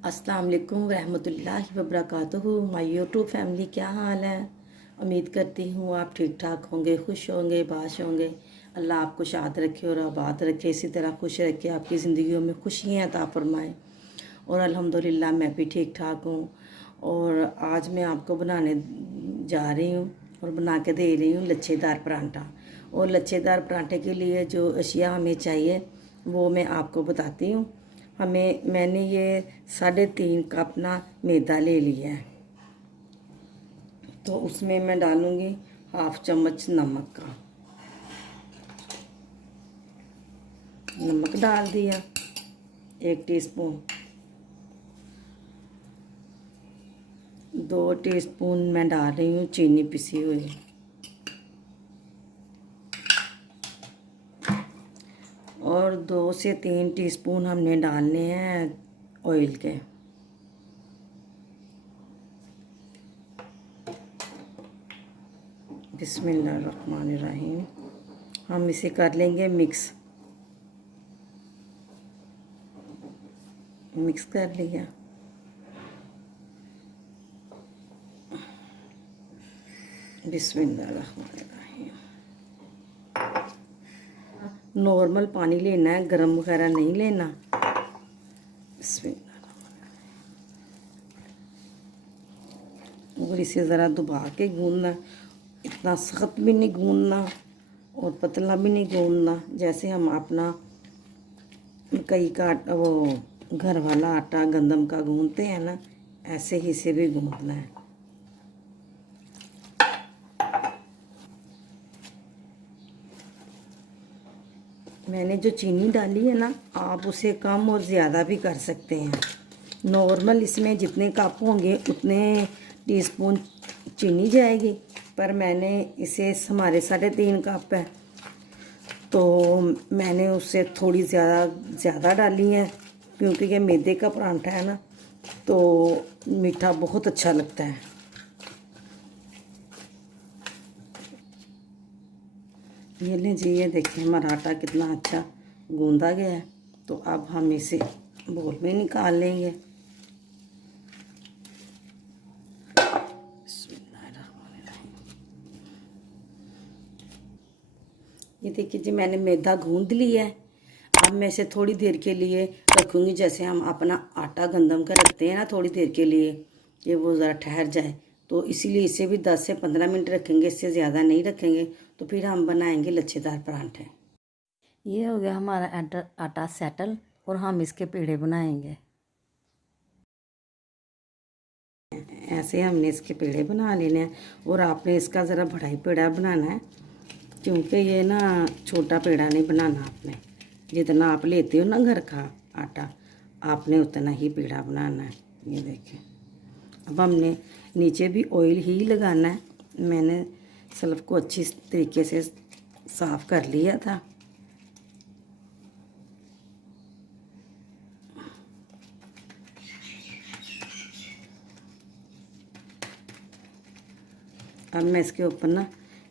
अस्सलाम वालेकुम रहमतुल्लाहि व बरकातुहू। माय यूट्यूब फैमिली, क्या हाल है। उम्मीद करती हूँ आप ठीक ठाक होंगे, खुश होंगे, बाश होंगे। अल्लाह आपको शाद रखे और आबाद रखे, इसी तरह खुश रखे, आपकी ज़िंदगियों में खुशियाँ अता फरमाए। और अल्हम्दुलिल्लाह मैं भी ठीक ठाक हूँ। और आज मैं आपको बनाने जा रही हूँ और बना के दे रही हूँ लच्छेदार परांठा। और लच्छेदार परांठे के लिए जो अशिया हमें चाहिए वो मैं आपको बताती हूँ। मैंने ये 3.5 कप ना मैदा ले लिया है। तो उसमें मैं डालूँगी 1/2 चम्मच नमक का। नमक डाल दिया 1 टीस्पून। 2 टीस्पून मैं डाल रही हूँ चीनी पिसी हुई। और 2 से 3 टीस्पून हमने डालने हैं ऑयल के। बिस्मिल्लाहिर्रहमानिर्रहीम। हम इसे कर लेंगे मिक्स कर लिया। बिस्मिल्लाहिर्रहमानिर्रहीम। नॉर्मल पानी लेना है, गरम वगैरह नहीं लेना। और इसे ज़रा दबा के गूंदना, इतना सख्त भी नहीं गूंदना और पतला भी नहीं गूंदना। जैसे हम अपना मकई का वो घर वाला आटा गंदम का गूंदते हैं ना, ऐसे ही इसे भी गूंदना है। मैंने जो चीनी डाली है ना, आप उसे कम और ज़्यादा भी कर सकते हैं। नॉर्मल इसमें जितने कप होंगे उतने टीस्पून चीनी जाएगी, पर मैंने इसे हमारे 3.5 कप है तो मैंने उससे थोड़ी ज़्यादा डाली है, क्योंकि ये मैदे का परांठा है ना, तो मीठा बहुत अच्छा लगता है। ये लें जी, ये देखिए हमारा आटा कितना अच्छा गूंदा गया है। तो अब हम इसे बोल में निकाल लेंगे। ये देखिए जी, मैंने मैदा गूंद लिया है। अब मैं इसे थोड़ी देर के लिए रखूँगी, जैसे हम अपना आटा गंदम का रखते हैं ना, थोड़ी देर के लिए कि वो ज़रा ठहर जाए। तो इसीलिए इसे भी 10 से 15 मिनट रखेंगे, इससे ज़्यादा नहीं रखेंगे। तो फिर हम बनाएंगे लच्छेदार परांठे। ये हो गया हमारा आटा सेटल और हम इसके पेड़े बनाएंगे। ऐसे हमने इसके पेड़े बना लेने हैं और आपने इसका ज़रा बड़ा ही पेड़ा बनाना है, क्योंकि ये ना छोटा पेड़ा नहीं बनाना आपने। जितना आप लेते हो ना घर का आटा, आपने उतना ही पेड़ा बनाना है। ये देखें, अब हमने नीचे भी ऑयल ही लगाना है। मैंने स्लफ को अच्छी तरीके से साफ़ कर लिया था। अब मैं इसके ऊपर ना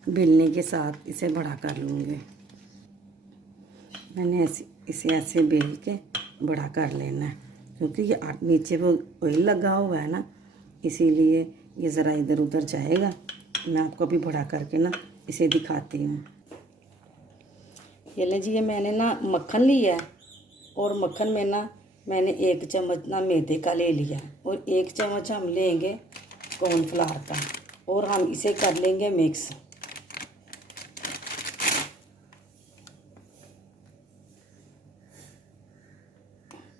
बेलने के साथ इसे बड़ा कर लूँगी। मैंने इसे ऐसे बेल के बड़ा कर लेना है, क्योंकि ये नीचे वो ऑयल लगा हुआ है ना, इसीलिए ये ज़रा इधर उधर जाएगा। मैं आपको भी बड़ा करके ना इसे दिखाती हूँ। ये ले जी, ये मैंने ना मक्खन लिया है और मक्खन में ना मैंने 1 चम्मच ना मैदे का ले लिया और 1 चम्मच हम लेंगे कॉर्नफ्लावर का और हम इसे कर लेंगे मिक्स।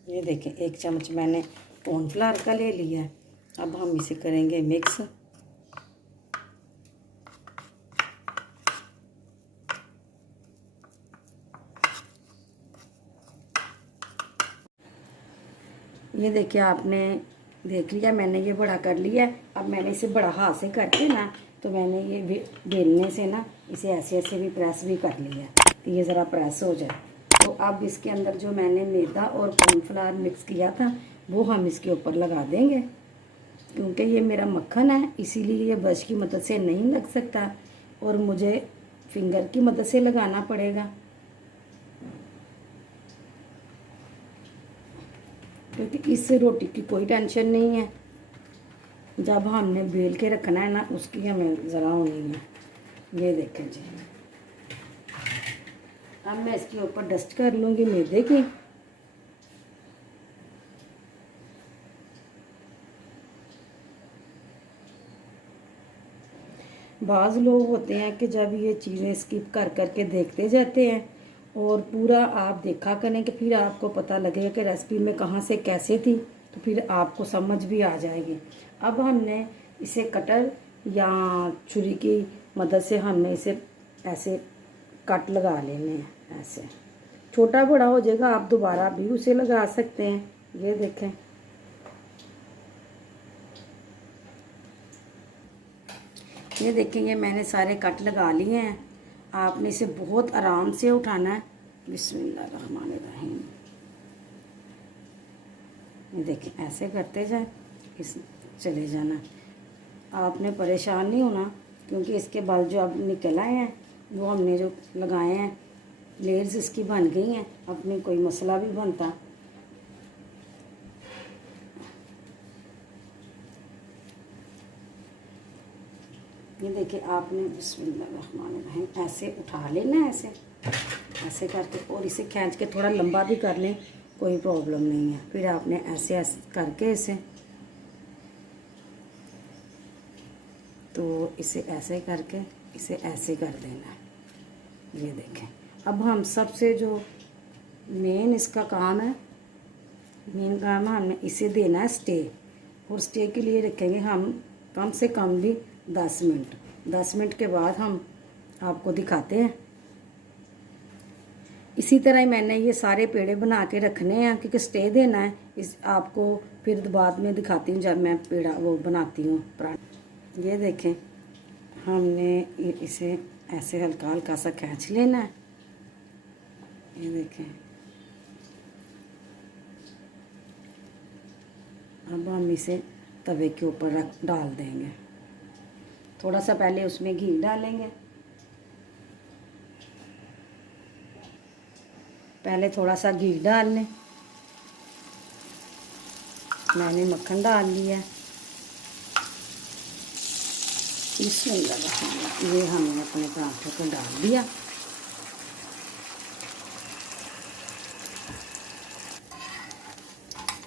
ये देखें, 1 चम्मच मैंने कॉर्नफ्लावर का ले लिया है। अब हम इसे करेंगे मिक्स। ये देखिए, आपने देख लिया, मैंने ये बड़ा कर लिया। अब मैंने इसे बड़ा हाथ से करके ना, तो मैंने ये बेलने से ना इसे ऐसे ऐसे भी प्रेस भी कर लिया कि ये ज़रा प्रेस हो जाए। तो अब इसके अंदर जो मैंने मैदा और कॉर्नफ्लावर मिक्स किया था वो हम इसके ऊपर लगा देंगे। क्योंकि ये मेरा मक्खन है, इसीलिए ये ब्रश की मदद से नहीं लग सकता और मुझे फिंगर की मदद से लगाना पड़ेगा। क्योंकि इससे रोटी की कोई टेंशन नहीं है। जब हमने बेल के रखना है ना, उसकी हमें ज़रा होनी है। ये देखें जी, अब मैं इसके ऊपर डस्ट कर लूँगी मैदे की। बाज़ लोग होते हैं कि जब ये चीज़ें स्किप कर करके देखते जाते हैं और पूरा आप देखा करें कि फिर आपको पता लगेगा कि रेसिपी में कहाँ से कैसे थी, तो फिर आपको समझ भी आ जाएगी। अब हमने इसे कटर या छुरी की मदद से हमने इसे ऐसे कट लगा लेने हैं। ऐसे छोटा बड़ा हो जाएगा, आप दोबारा भी उसे लगा सकते हैं। ये देखें, ये देखें, ये मैंने सारे कट लगा लिए हैं। आपने इसे बहुत आराम से उठाना है। बिस्मिल्लाहिर्रहमानिर्रहीम। ये देखें, ऐसे करते जाए, इस चले जाना। आपने परेशान नहीं होना, क्योंकि इसके बाल जो अब निकल आए हैं वो हमने जो लगाए हैं, लेयर्स इसकी बन गई हैं। अपनी कोई मसला भी बनता। ये देखिए, आपने बिस्मिल्लाहिर्रहमानिर्रहीम ऐसे उठा लेना है, ऐसे करके, और इसे खींच के थोड़ा लंबा भी कर लें, कोई प्रॉब्लम नहीं है। फिर आपने ऐसे ऐसे करके इसे, तो इसे ऐसे करके इसे ऐसे कर देना है। ये देखें, अब हम सबसे जो मेन इसका काम है, मेन काम है, हमने इसे देना है स्टे। और स्टे के लिए रखेंगे हम कम से कम भी 10 मिनट। 10 मिनट के बाद हम आपको दिखाते हैं। इसी तरह ही मैंने ये सारे पेड़े बना के रखने हैं, क्योंकि स्टे देना है। इस आपको फिर बाद में दिखाती हूँ जब मैं पेड़ा वो बनाती हूँ पराठा। ये देखें, हमने इसे ऐसे हल्का हल्का सा खींच लेना है। ये देखें, अब हम इसे तवे के ऊपर डाल देंगे। थोड़ा सा पहले उसमें घी डालेंगे। पहले थोड़ा सा घी डाल लें। मैंने मक्खन डाल लिया। बिस्मिल्लाह, ये हमने अपने पराठे को डाल दिया।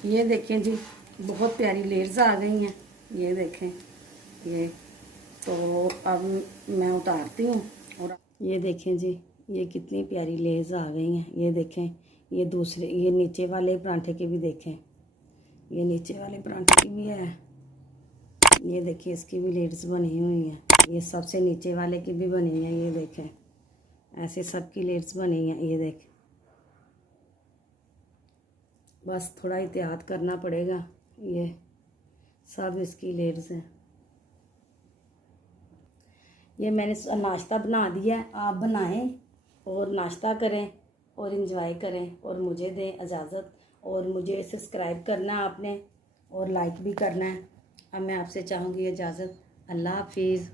ये देखें जी, बहुत प्यारी लेयर्स आ गई हैं। ये देखें, ये तो अब मैं उतारती हूँ। और ये देखें जी, ये कितनी प्यारी लेयर्स आ गई हैं। ये देखें, ये दूसरे, ये नीचे वाले पराठे की भी देखें, ये नीचे वाले पराठे की भी है। ये देखिए, इसकी भी लेयर्स बनी हुई हैं। ये सबसे नीचे वाले की भी बनी है। ये देखें, ऐसे सबकी लेयर्स बनी हैं। ये देखें, बस थोड़ा एहतियात करना पड़ेगा। ये सब इसकी लेयर्स हैं। ये मैंने नाश्ता बना दिया है। आप बनाएं और नाश्ता करें और इन्जॉय करें और मुझे दें इजाज़त। और मुझे सब्सक्राइब करना आपने और लाइक भी करना है। अब मैं आपसे चाहूँगी इजाज़त। अल्लाह हाफिज़।